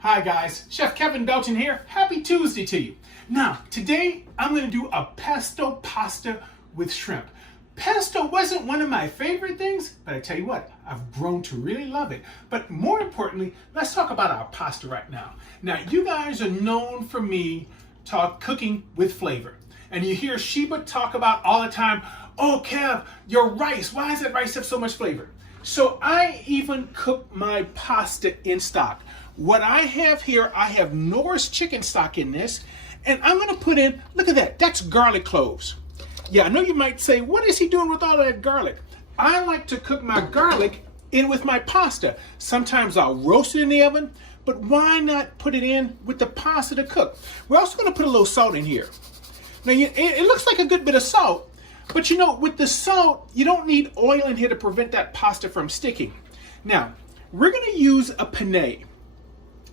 Hi guys, Chef Kevin Belton here. Happy Tuesday to you. Now, today I'm going to do a pesto pasta with shrimp. Pesto wasn't one of my favorite things, but I tell you what, I've grown to really love it. But more importantly, let's talk about our pasta right now. Now, you guys are known for me cooking with flavor. And you hear Sheba talk about all the time, oh Kev, your rice, why does that rice have so much flavor? So I even cook my pasta in stock. What I have here, I have Norris chicken stock in this, and I'm gonna put in, look at that, that's garlic cloves. Yeah, I know you might say, what is he doing with all that garlic? I like to cook my garlic in with my pasta. Sometimes I'll roast it in the oven, but why not put it in with the pasta to cook? We're also gonna put a little salt in here. Now, it looks like a good bit of salt, but you know, with the salt, you don't need oil in here to prevent that pasta from sticking. Now, we're gonna use a penne.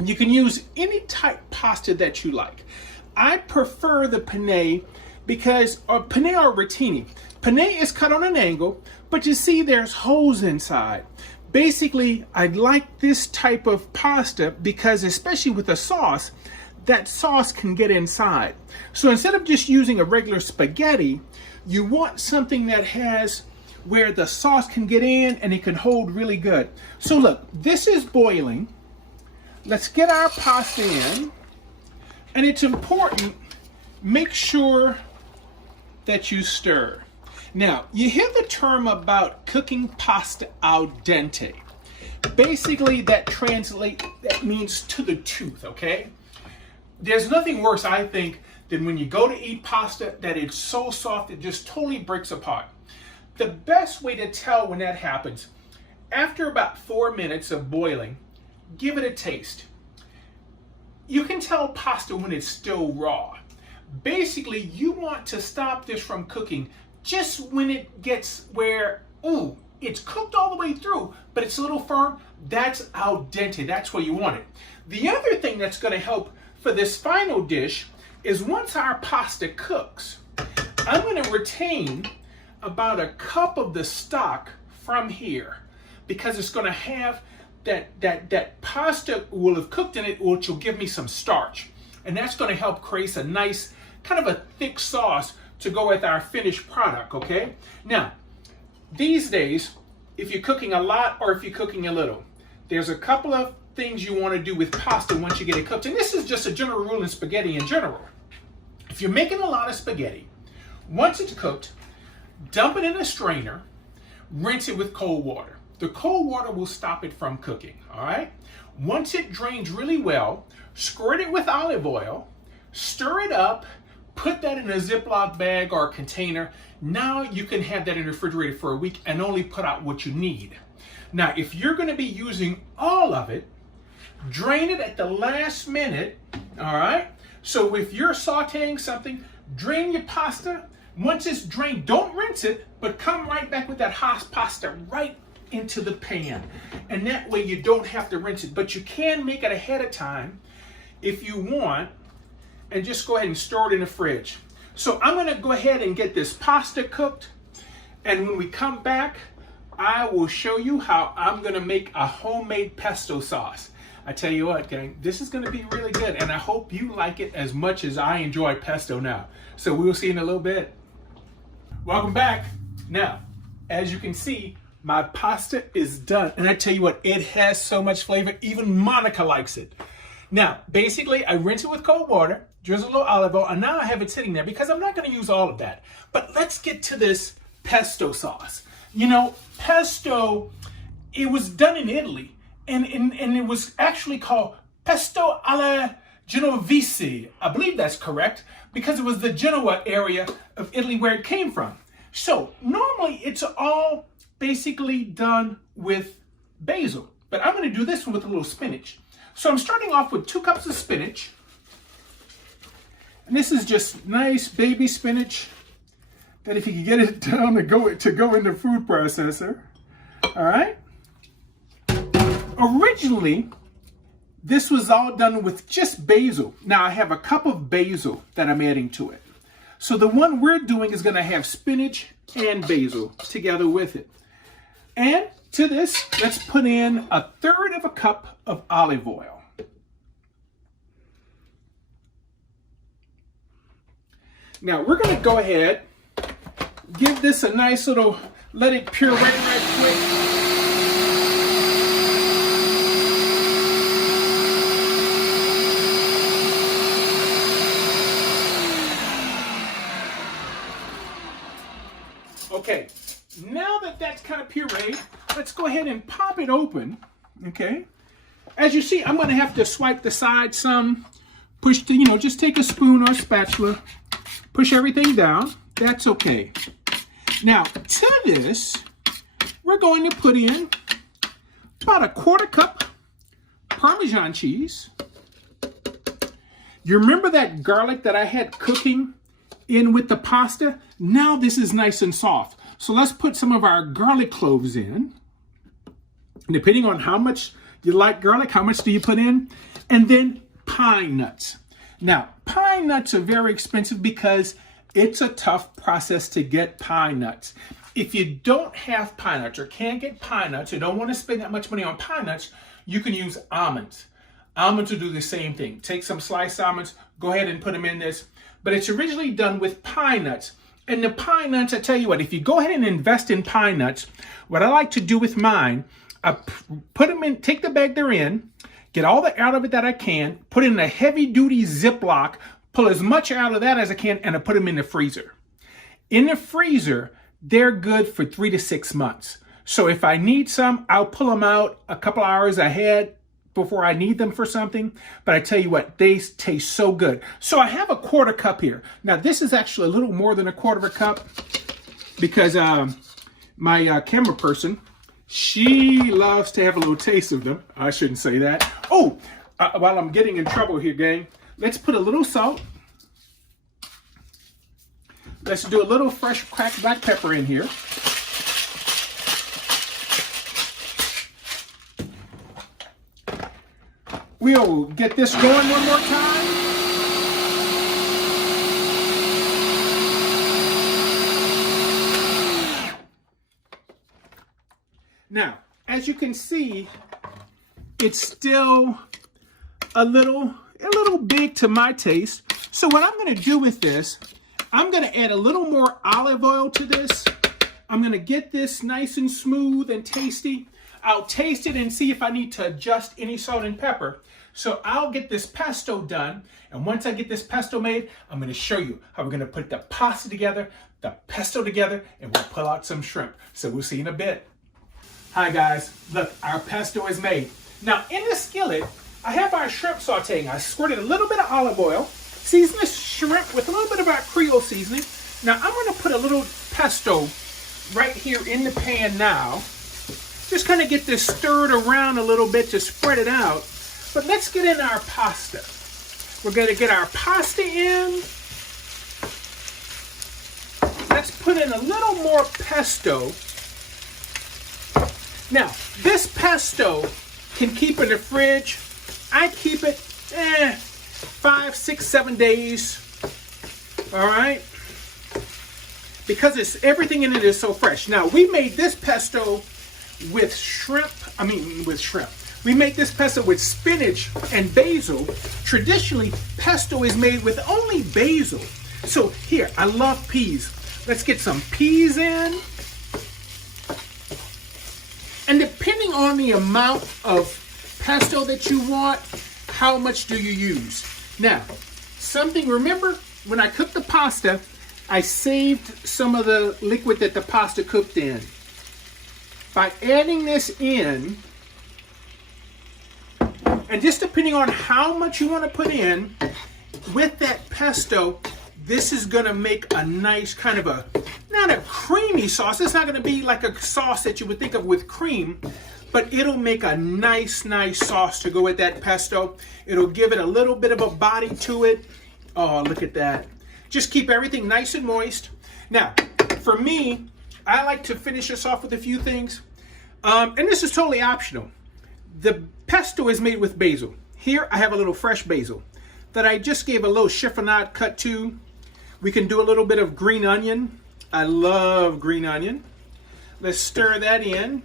You can use any type pasta that you like. I prefer the penne because, or penne or rotini. Penne is cut on an angle, but you see there's holes inside. Basically, I like this type of pasta because, especially with a sauce, that sauce can get inside. So instead of just using a regular spaghetti, you want something that has where the sauce can get in and it can hold really good. So look, this is boiling. Let's get our pasta in. And it's important, make sure that you stir. Now, you hear the term about cooking pasta al dente. Basically, that means to the tooth, okay? There's nothing worse, I think, than when you go to eat pasta that it's so soft it just totally breaks apart. The best way to tell when that happens, after about 4 minutes of boiling, give it a taste. You can tell pasta when it's still raw. Basically, you want to stop this from cooking just when it gets where, ooh, it's cooked all the way through, but it's a little firm. That's al dente, that's where you want it. The other thing that's gonna help for this final dish is once our pasta cooks, I'm gonna retain about a cup of the stock from here because it's gonna have that pasta will have cooked in it, which will give me some starch. And that's gonna help create a nice, kind of a thick sauce to go with our finished product, okay? Now, these days, if you're cooking a lot or if you're cooking a little, there's a couple of things you wanna do with pasta once you get it cooked. And this is just a general rule in spaghetti in general. If you're making a lot of spaghetti, once it's cooked, dump it in a strainer, rinse it with cold water. The cold water will stop it from cooking, all right? Once it drains really well, squirt it with olive oil, stir it up, put that in a Ziploc bag or a container. Now you can have that in the refrigerator for a week and only put out what you need. Now, if you're gonna be using all of it, drain it at the last minute, all right? So if you're sauteing something, drain your pasta. Once it's drained, don't rinse it, but come right back with that hot pasta right into the pan. And that way you don't have to rinse it, but you can make it ahead of time if you want, and just go ahead and store it in the fridge. So I'm gonna go ahead and get this pasta cooked, and when we come back, I will show you how I'm gonna make a homemade pesto sauce. I tell you what, gang, this is gonna be really good, and I hope you like it as much as I enjoy pesto now. So we will see in a little bit. Welcome back. Now, as you can see, my pasta is done, and I tell you what, it has so much flavor, even Monica likes it. Now, basically, I rinse it with cold water, drizzle a little olive oil, and now I have it sitting there because I'm not gonna use all of that. But let's get to this pesto sauce. You know, pesto, it was done in Italy, and it was actually called pesto alla Genovese. I believe that's correct, because it was the Genoa area of Italy where it came from. So normally it's all basically done with basil, but I'm gonna do this one with a little spinach. So I'm starting off with 2 cups of spinach, and this is just nice baby spinach that if you can get it down to go in the food processor, all right? Originally, this was all done with just basil. Now I have a cup of basil that I'm adding to it. So the one we're doing is gonna have spinach and basil together with it. And to this, let's put in 1/3 of a cup of olive oil. Now we're gonna go ahead, give this a nice little, let it puree right quick. Okay, now that that's kind of pureed, let's go ahead and pop it open, okay? As you see, I'm gonna have to swipe the side some, push the, just take a spoon or spatula, push everything down, that's okay. Now, to this, we're going to put in about a 1/4 cup Parmesan cheese. You remember that garlic that I had cooking in with the pasta? Now this is nice and soft. So let's put some of our garlic cloves in. Depending on how much you like garlic, how much do you put in? And then pine nuts. Now, pine nuts are very expensive because it's a tough process to get pine nuts. If you don't have pine nuts or can't get pine nuts or don't want to spend that much money on pine nuts, you can use almonds. Almonds will do the same thing. Take some sliced almonds, go ahead and put them in this. But it's originally done with pine nuts. And the pine nuts, I tell you what, if you go ahead and invest in pine nuts, what I like to do with mine, I put them in, take the bag they're in, get all the out of it that I can, put it in a heavy-duty Ziploc, pull as much out of that as I can, and I put them in the freezer. In the freezer, they're good for 3 to 6 months. So if I need some, I'll pull them out a couple hours ahead before I need them for something. But I tell you what, they taste so good. So I have a 1/4 cup here. Now this is actually a little more than a 1/4 cup because my camera person, she loves to have a little taste of them. I shouldn't say that. Oh, while I'm getting in trouble here, gang, let's put a little salt. Let's do a little fresh cracked black pepper in here. We'll get this going one more time. Now, as you can see, it's still a little big to my taste. So what I'm going to do with this, I'm going to add a little more olive oil to this. I'm going to get this nice and smooth and tasty. I'll taste it and see if I need to adjust any salt and pepper. So I'll get this pesto done. And once I get this pesto made, I'm going to show you how we're going to put the pasta together, the pesto together, and we'll pull out some shrimp. So we'll see you in a bit. Hi guys, look, our pesto is made. Now in the skillet, I have our shrimp sauteing. I squirted a little bit of olive oil, season this shrimp with a little bit of our Creole seasoning. Now I'm going to put a little pesto right here in the pan now. Just kind of get this stirred around a little bit to spread it out. But let's get in our pasta. We're going to get our pasta in. Let's put in a little more pesto. Now, this pesto can keep in the fridge. I keep it 5, 6, 7 days. All right? Because everything in it is so fresh. Now, we made this pesto with shrimp. We make this pesto with spinach and basil. Traditionally, pesto is made with only basil. So here, I love peas. Let's get some peas in. And depending on the amount of pesto that you want, how much do you use? Now, remember when I cooked the pasta, I saved some of the liquid that the pasta cooked in. By adding this in, and just depending on how much you want to put in, with that pesto, this is going to make a nice kind of not a creamy sauce. It's not going to be like a sauce that you would think of with cream, but it'll make a nice sauce to go with that pesto. It'll give it a little bit of a body to it. Oh, look at that. Just keep everything nice and moist. Now, for me, I like to finish this off with a few things. And this is totally optional. The pesto is made with basil. Here, I have a little fresh basil that I just gave a little chiffonade cut to. We can do a little bit of green onion. I love green onion. Let's stir that in.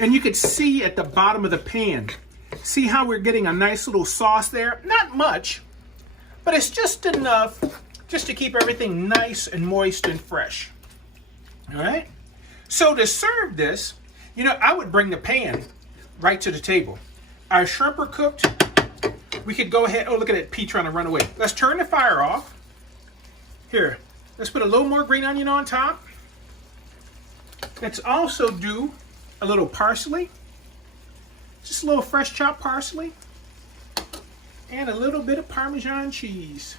And you can see at the bottom of the pan, see how we're getting a nice little sauce there? Not much, but it's just enough just to keep everything nice and moist and fresh. All right? So to serve this, you know, I would bring the pan right to the table. Our shrimp are cooked. We could go ahead. Oh, look at that pea trying to run away. Let's turn the fire off. Here, let's put a little more green onion on top. Let's also do a little parsley. Just a little fresh chopped parsley. And a little bit of Parmesan cheese.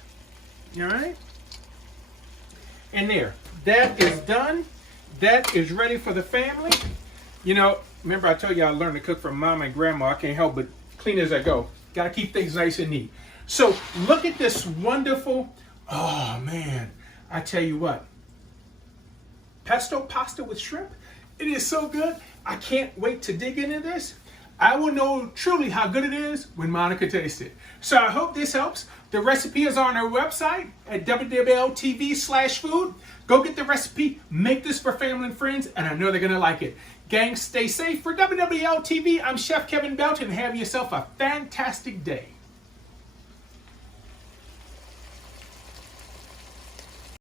All right? And there. That is done. That is ready for the family. You know, remember I told you I learned to cook from mom and grandma. I can't help but clean as I go. Got to keep things nice and neat. So look at this wonderful, oh man, I tell you what. Pesto pasta with shrimp. It is so good. I can't wait to dig into this. I will know truly how good it is when Monica tastes it. So I hope this helps. The recipe is on our website at www.tv/food. Go get the recipe, make this for family and friends, and I know they're gonna like it. Gang, stay safe. For WWL TV, I'm Chef Kevin Belton. Have yourself a fantastic day.